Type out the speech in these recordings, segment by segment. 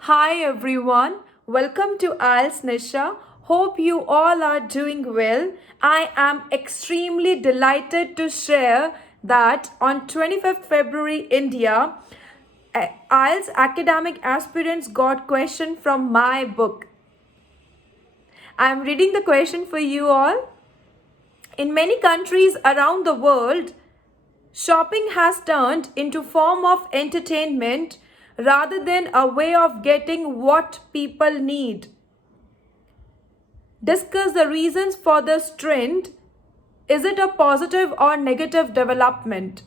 Hi everyone, welcome to IELTS.NISHA. Hope you all are doing well. I am extremely delighted to share that on 25th February, India, IELTS academic aspirants got question from my book. I am reading the question for you all. In many countries around the world, shopping has turned into form of entertainment rather than a way of getting what people need. Discuss the reasons for this trend. Is it a positive or negative development?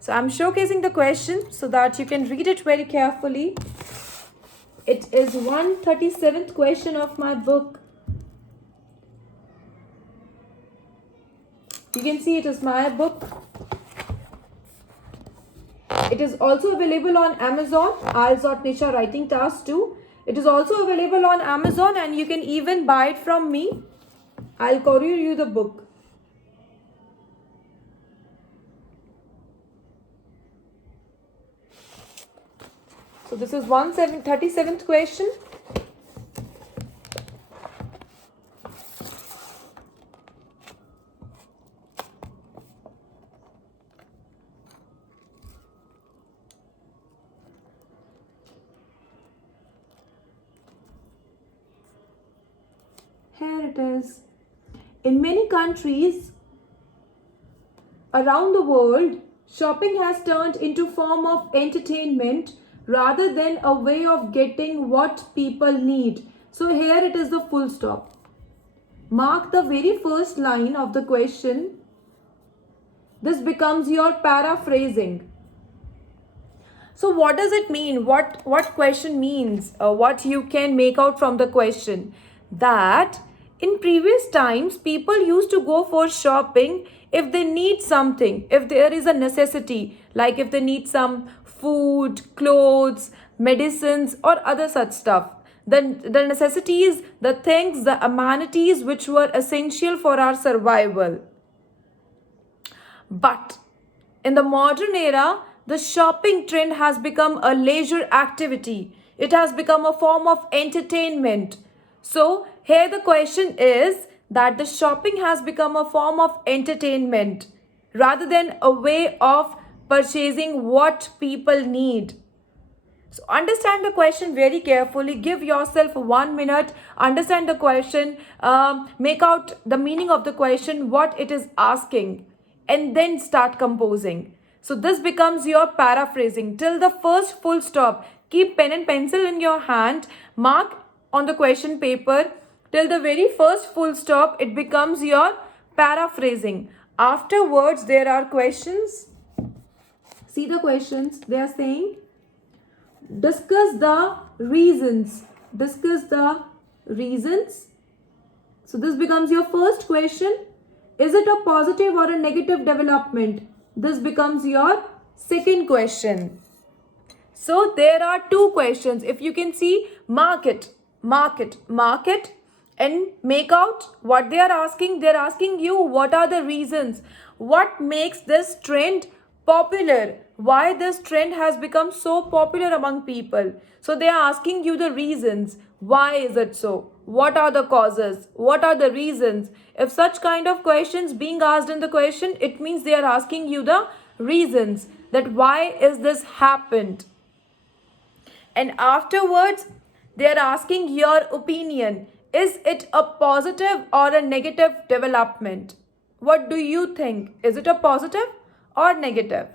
So I'm showcasing the question so that you can read it very carefully. It is 137th question of my book. You can see it is my book. It is also available on Amazon, IELTS.NISHA Writing Task 2. It is also available on Amazon and you can even buy it from me. I'll courier you the book. So this is 137th question. Here it is. In many countries around the world, shopping has turned into a form of entertainment rather than a way of getting what people need. So here it is the full stop. Mark the very first line of the question. This becomes your paraphrasing. So what does it mean? What question means? What you can make out from the question? That in previous times, people used to go for shopping if they need something, if there is a necessity, like if they need some food, clothes, medicines or other such stuff. The necessities, the things, the amenities which were essential for our survival. But in the modern era, the shopping trend has become a leisure activity. It has become a form of entertainment. So, here the question is that the shopping has become a form of entertainment rather than a way of purchasing what people need. So understand the question very carefully. Give yourself 1 minute. Understand the question. Make out the meaning of the question, what it is asking, and then start composing. So this becomes your paraphrasing till the first full stop. Keep pen and pencil in your hand. Mark on the question paper till the very first full stop. It becomes your paraphrasing. Afterwards, there are questions. See the questions. They are saying, discuss the reasons. Discuss the reasons. So this becomes your first question. Is it a positive or a negative development? This becomes your second question. So there are two questions. If you can see, mark it, and make out what they are asking. They are asking you, what are the reasons? What makes this trend popular? Why this trend has become so popular among people? So they are asking you the reasons. Why is it so? What are the causes? What are the reasons? If such kind of questions being asked in the question, it means they are asking you the reasons, that why is this happened. And afterwards, they are asking your opinion. Is it a positive or a negative development? What do you think? Is it a positive or negative?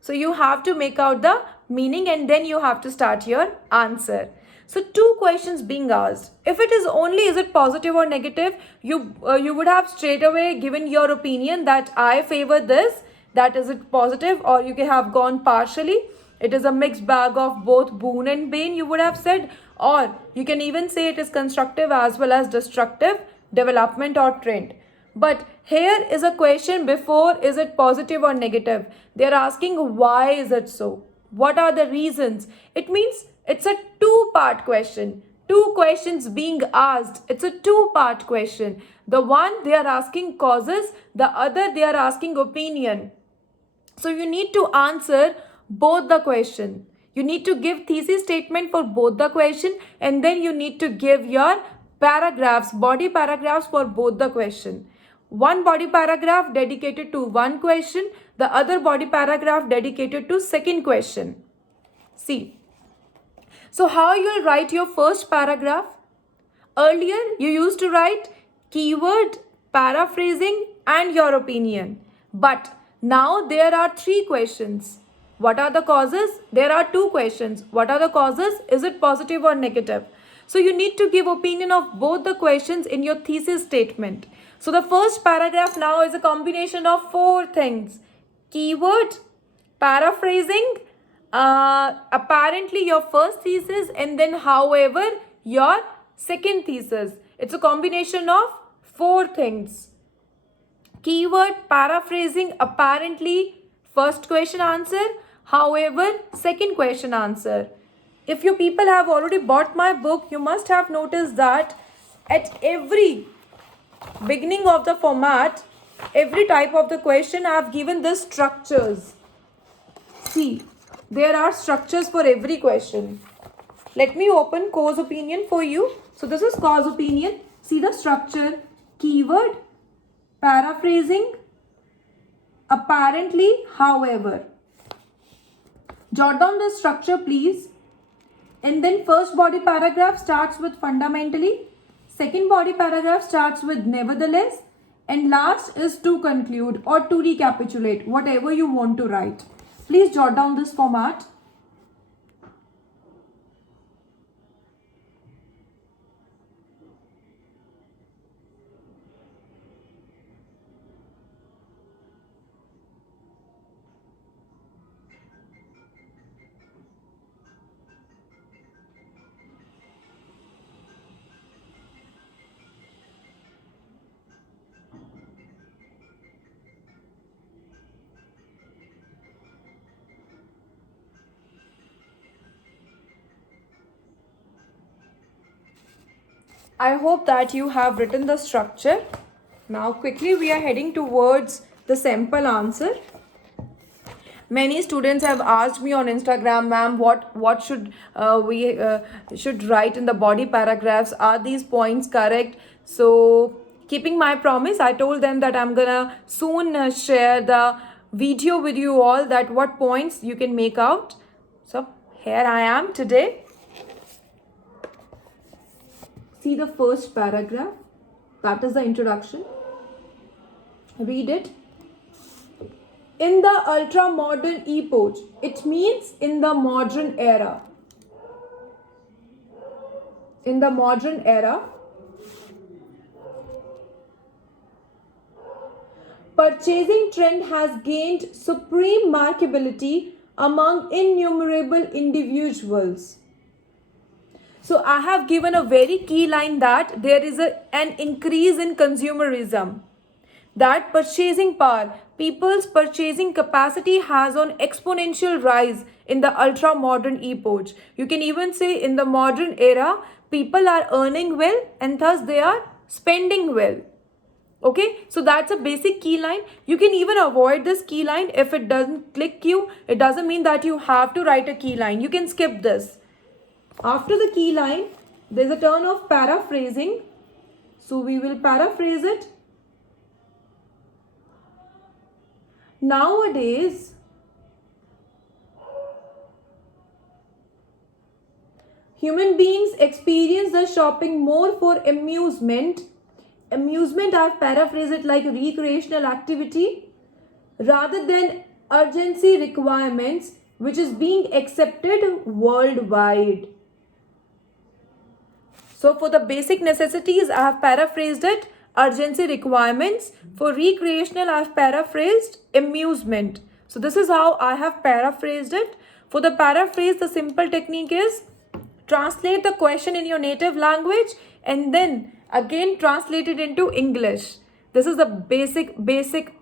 So you have to make out the meaning and then you have to start your answer. So two questions being asked. If it is only is it positive or negative, you would have straight away given your opinion that I favor this, that is it positive, or you can have gone partially. It is a mixed bag of both boon and bane, you would have said, or you can even say it is constructive as well as destructive development or trend. But here is a question before, is it positive or negative? They are asking why is it so? What are the reasons? It means it's a two-part question. Two questions being asked. It's a two-part question. The one they are asking causes, the other they are asking opinion. So you need to answer both the question. You need to give thesis statement for both the question, and then you need to give your paragraphs, body paragraphs for both the question. One body paragraph dedicated to one question, the other body paragraph dedicated to second question. See, so how you will write your first paragraph? Earlier, you used to write keyword, paraphrasing, and your opinion. But now there are three questions. What are the causes? There are two questions. What are the causes? Is it positive or negative? So you need to give opinion of both the questions in your thesis statement. So the first paragraph now is a combination of four things. Keyword, paraphrasing, apparently your first thesis, and then however your second thesis. It's a combination of four things. Keyword, paraphrasing, apparently first question answer, however second question answer. If you people have already bought my book, you must have noticed that at every beginning of the format, every type of the question I have given the structures. See, there are structures for every question. Let me open cause opinion for you. So this is cause opinion. See the structure. Keyword, paraphrasing, apparently, however. Jot down the structure please. And then first body paragraph starts with fundamentally. Second body paragraph starts with nevertheless. And last is to conclude or to recapitulate, whatever you want to write. Please jot down this format. I hope that you have written the structure. Now quickly we are heading towards the sample answer. Many students have asked me on Instagram, ma'am, what should we should write in the body paragraphs? Are these points correct? So keeping my promise, I told them that I'm gonna soon share the video with you all, that what points you can make out. So here I am today. See the first paragraph, that is the introduction. Read it. In the ultra modern epoch, it means in the modern era. In the modern era, purchasing trend has gained supreme marketability among innumerable individuals. So I have given a very key line that there is an increase in consumerism. That purchasing power, people's purchasing capacity has on exponential rise in the ultra modern epoch. You can even say in the modern era, people are earning well and thus they are spending well. Okay, so that's a basic key line. You can even avoid this key line if it doesn't click you. It doesn't mean that you have to write a key line. You can skip this. After the key line, there's a turn of paraphrasing. So we will paraphrase it. Nowadays, human beings experience the shopping more for amusement. Amusement, I've paraphrased it like recreational activity, rather than urgency requirements, which is being accepted worldwide. So for the basic necessities, I have paraphrased it. Urgency requirements. For recreational, I have paraphrased amusement. So this is how I have paraphrased it. For the paraphrase, the simple technique is translate the question in your native language and then again translate it into English. This is the basic,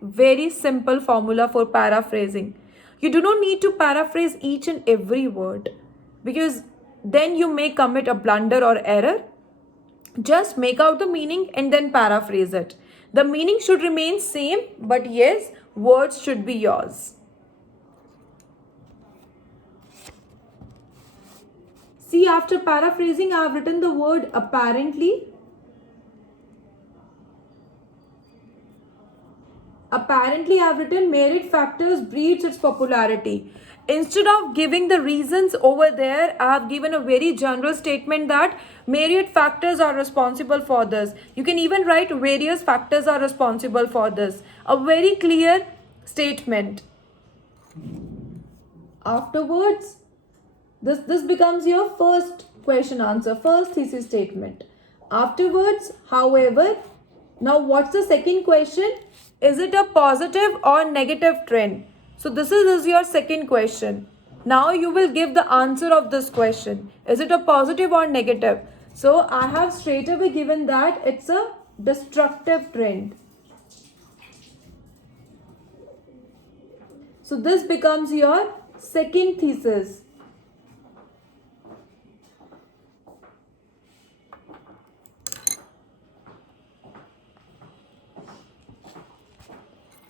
very simple formula for paraphrasing. You do not need to paraphrase each and every word because then you may commit a blunder or error. Just make out the meaning and then paraphrase it. The meaning should remain same, but yes, words should be yours. See, after paraphrasing, I have written the word apparently. Apparently, I have written merit factors breeds its popularity. Instead of giving the reasons over there, I have given a very general statement that myriad factors are responsible for this. You can even write various factors are responsible for this. A very clear statement. Afterwards, this becomes your first question answer, first thesis statement. Afterwards, however, now what's the second question? Is it a positive or negative trend? So this is your second question. Now you will give the answer of this question. Is it a positive or negative? So I have straight away given that it's a destructive trend. So this becomes your second thesis.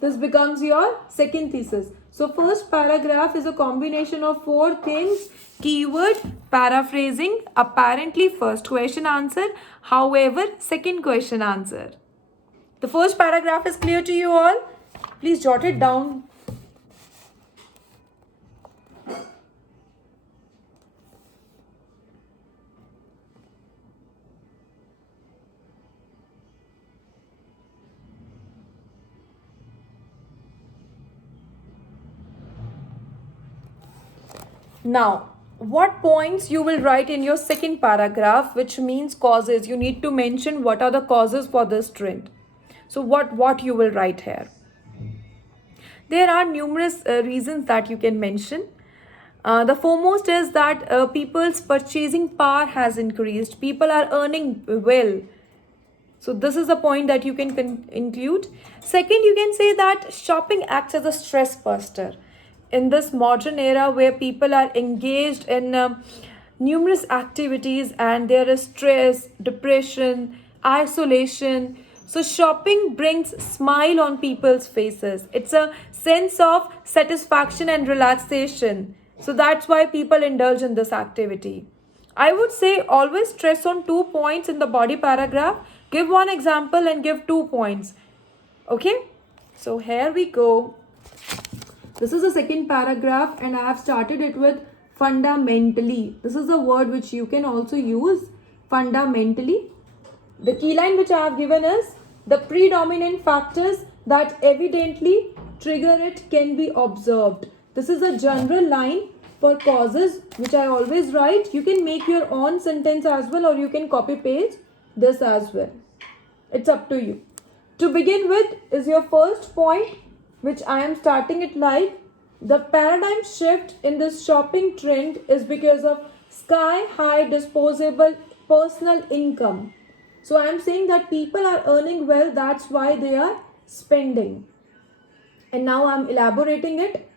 This becomes your second thesis. So first paragraph is a combination of 4 things: keyword, paraphrasing, apparently first question answer, however second question answer. The first paragraph is clear to you all? Please jot it down. Now, what points you will write in your second paragraph, which means causes. You need to mention what are the causes for this trend. So what you will write here. There are numerous reasons that you can mention. The foremost is that people's purchasing power has increased. People are earning well. So this is a point that you can include. Second, you can say that shopping acts as a stress buster. In this modern era where people are engaged in numerous activities and there is stress, depression, isolation. So shopping brings smile on people's faces. It's a sense of satisfaction and relaxation. So that's why people indulge in this activity. I would say always stress on 2 points in the body paragraph. Give one example and give 2 points. Okay? So here we go. This is the second paragraph and I have started it with fundamentally. This is a word which you can also use. Fundamentally. The key line which I have given is the predominant factors that evidently trigger it can be observed. This is a general line for causes which I always write. You can make your own sentence as well or you can copy paste this as well. It's up to you. To begin with is your first point, which I am starting it like the paradigm shift in this shopping trend is because of sky high disposable personal income. So I am saying that people are earning well, that's why they are spending. And now I am elaborating it.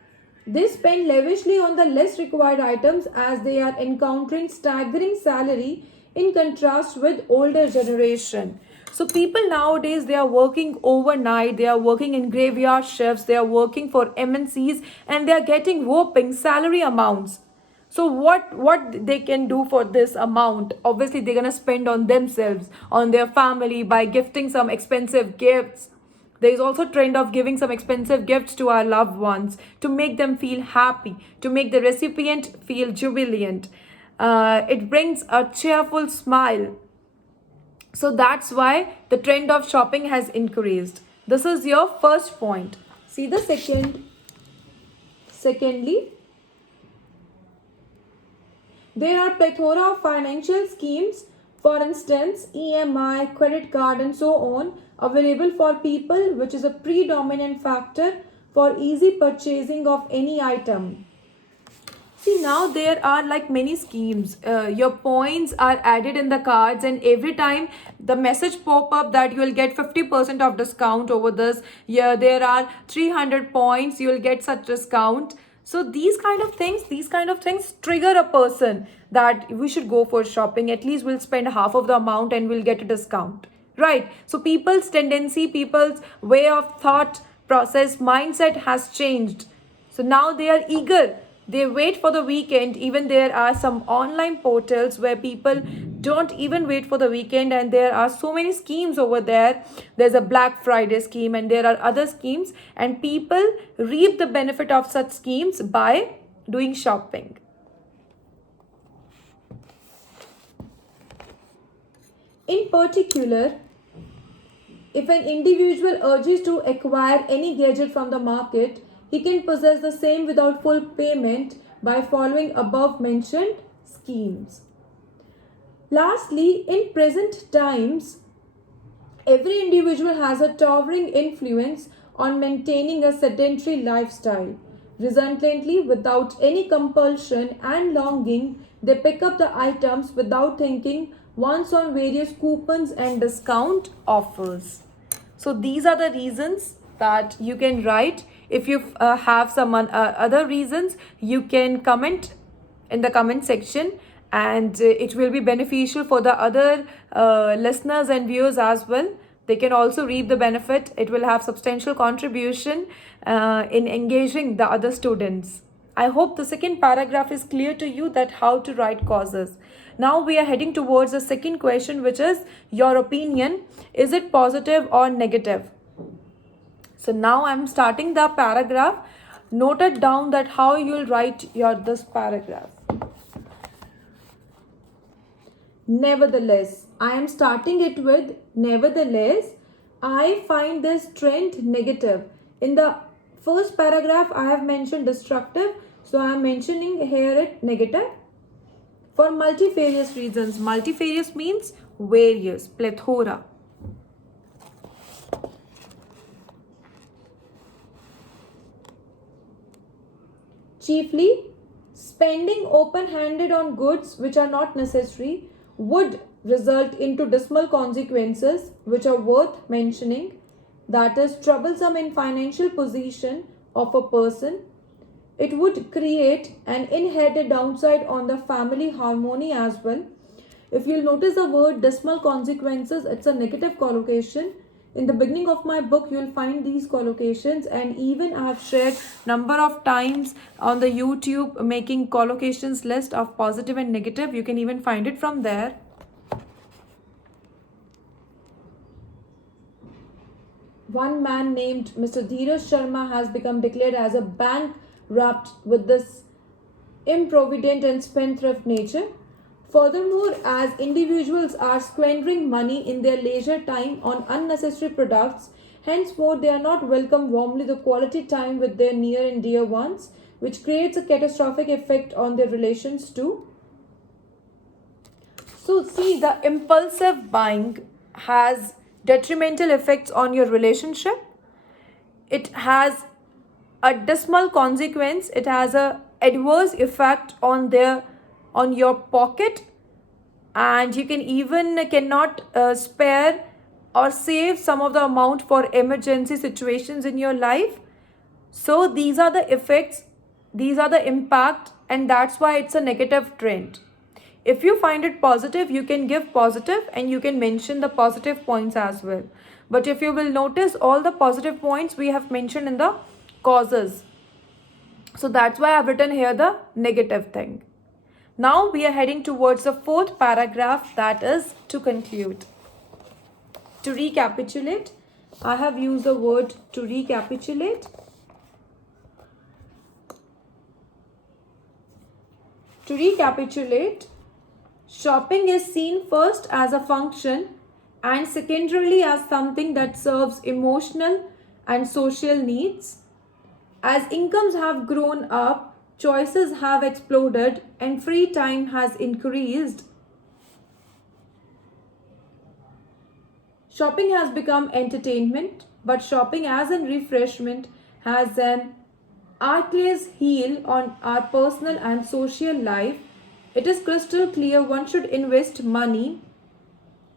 They spend lavishly on the less required items as they are encountering staggering salary in contrast with older generation. So people nowadays, they are working overnight, they are working in graveyard shifts, they are working for MNCs and they are getting whopping salary amounts. So what they can do for this amount? Obviously, they're going to spend on themselves, on their family by gifting some expensive gifts. There is also a trend of giving some expensive gifts to our loved ones to make them feel happy, to make the recipient feel jubilant. It brings a cheerful smile. So that's why the trend of shopping has increased. This is your first point. See the second. Secondly, there are plethora of financial schemes, for instance, EMI, credit card and so on, available for people, which is a predominant factor for easy purchasing of any item. See, now there are like many schemes. Your points are added in the cards and every time the message pop up that you will get 50% of discount over this. Yeah, there are 300 points, you will get such discount. So these kind of things trigger a person that we should go for shopping. At least we'll spend half of the amount and we'll get a discount. Right? So people's tendency, people's way of thought process, mindset has changed. So now they are eager They wait for the weekend. Even there are some online portals where people don't even wait for the weekend, and there are so many schemes over there. There's a Black Friday scheme, and there are other schemes, and people reap the benefit of such schemes by doing shopping. In particular, if an individual urges to acquire any gadget from the market, he can possess the same without full payment by following above mentioned schemes. Lastly, in present times, every individual has a towering influence on maintaining a sedentary lifestyle. Resultantly, without any compulsion and longing, they pick up the items without thinking once on various coupons and discount offers. So these are the reasons that you can write. If you have some other reasons, you can comment in the comment section, and it will be beneficial for the other listeners and viewers as well. They can also reap the benefit. It will have substantial contribution in engaging the other students. I hope the second paragraph is clear to you, that how to write causes. Now we are heading towards the second question, which is your opinion. Is it positive or negative? So now I'm starting the paragraph. Note it down that how you'll write this paragraph. Nevertheless, I am starting it with nevertheless, I find this trend negative. In the first paragraph, I have mentioned destructive, so I am mentioning here it negative for multifarious reasons. Multifarious means various, plethora. Chiefly, spending open-handed on goods which are not necessary would result into dismal consequences which are worth mentioning. That is troublesome in financial position of a person. It would create an inherited downside on the family harmony as well. If you'll notice the word dismal consequences, it's a negative collocation. In the beginning of my book, you'll find these collocations, and even I have shared number of times on the YouTube making collocations list of positive and negative. You can even find it from there. One man named Mr. Dheeraj Sharma has become declared as a bankrupt with this improvident and spendthrift nature. Furthermore, as individuals are squandering money in their leisure time on unnecessary products, henceforth they are not welcome warmly the quality time with their near and dear ones, which creates a catastrophic effect on their relations too. So see, the impulsive buying has detrimental effects on your relationship. It has a dismal consequence. It has a adverse effect on your pocket, and you can even cannot spare or save some of the amount for emergency situations in your life. So these are the effects, these are the impact, and that's why it's a negative trend. If you find it positive, you can give positive and you can mention the positive points as well. But if you will notice, all the positive points we have mentioned in the causes. So that's why I've written here the negative thing. Now we are heading towards the fourth paragraph, that is to conclude. To recapitulate, I have used the word to recapitulate. To recapitulate, shopping is seen first as a function and secondarily as something that serves emotional and social needs. As incomes have grown up, choices have exploded and free time has increased. Shopping has become entertainment, but shopping as a refreshment has an Achilles heel on our personal and social life. It is crystal clear one should invest money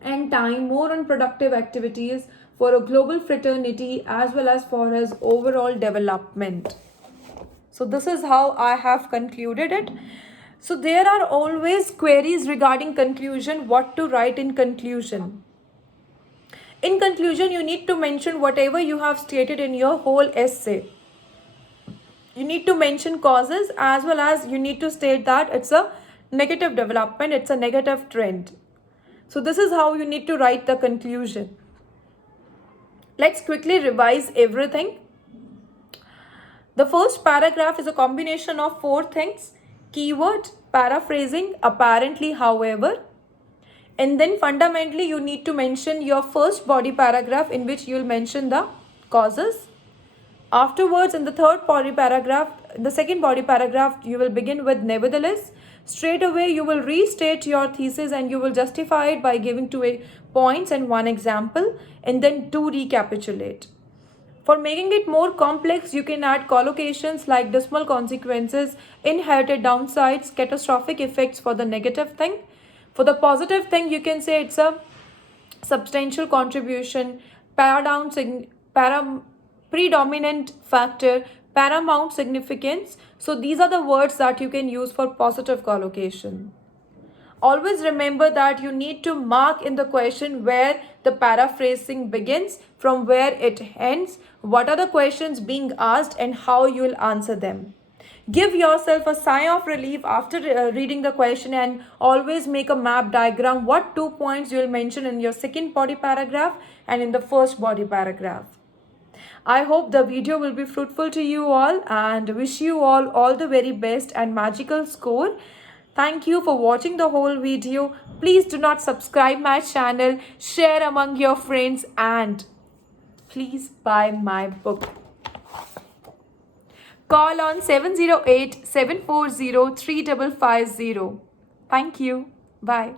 and time more on productive activities for a global fraternity as well as for his overall development. So this is how I have concluded it. So there are always queries regarding conclusion, what to write in conclusion. In conclusion, you need to mention whatever you have stated in your whole essay. You need to mention causes, as well as you need to state that it's a negative development, it's a negative trend. So this is how you need to write the conclusion. Let's quickly revise everything. The first paragraph is a combination of 4 things: keyword, paraphrasing, apparently, however. And then fundamentally you need to mention your first body paragraph in which you will mention the causes. Afterwards, in the second body paragraph, you will begin with nevertheless. Straight away, you will restate your thesis and you will justify it by giving 2 points and 1 example, and then to recapitulate. For making it more complex, you can add collocations like dismal consequences, inherited downsides, catastrophic effects for the negative thing. For the positive thing, you can say it's a substantial contribution, predominant factor, paramount significance. So these are the words that you can use for positive collocation. Always remember that you need to mark in the question where the paraphrasing begins, from where it ends, what are the questions being asked, and how you will answer them. Give yourself a sigh of relief after reading the question, and always make a map diagram what 2 points you will mention in your second body paragraph and in the first body paragraph. I hope the video will be fruitful to you all, and wish you all the very best and magical score. Thank you for watching the whole video. Please do not subscribe my channel, share among your friends, and please buy my book. Call on 708-740-3550. Thank you. Bye.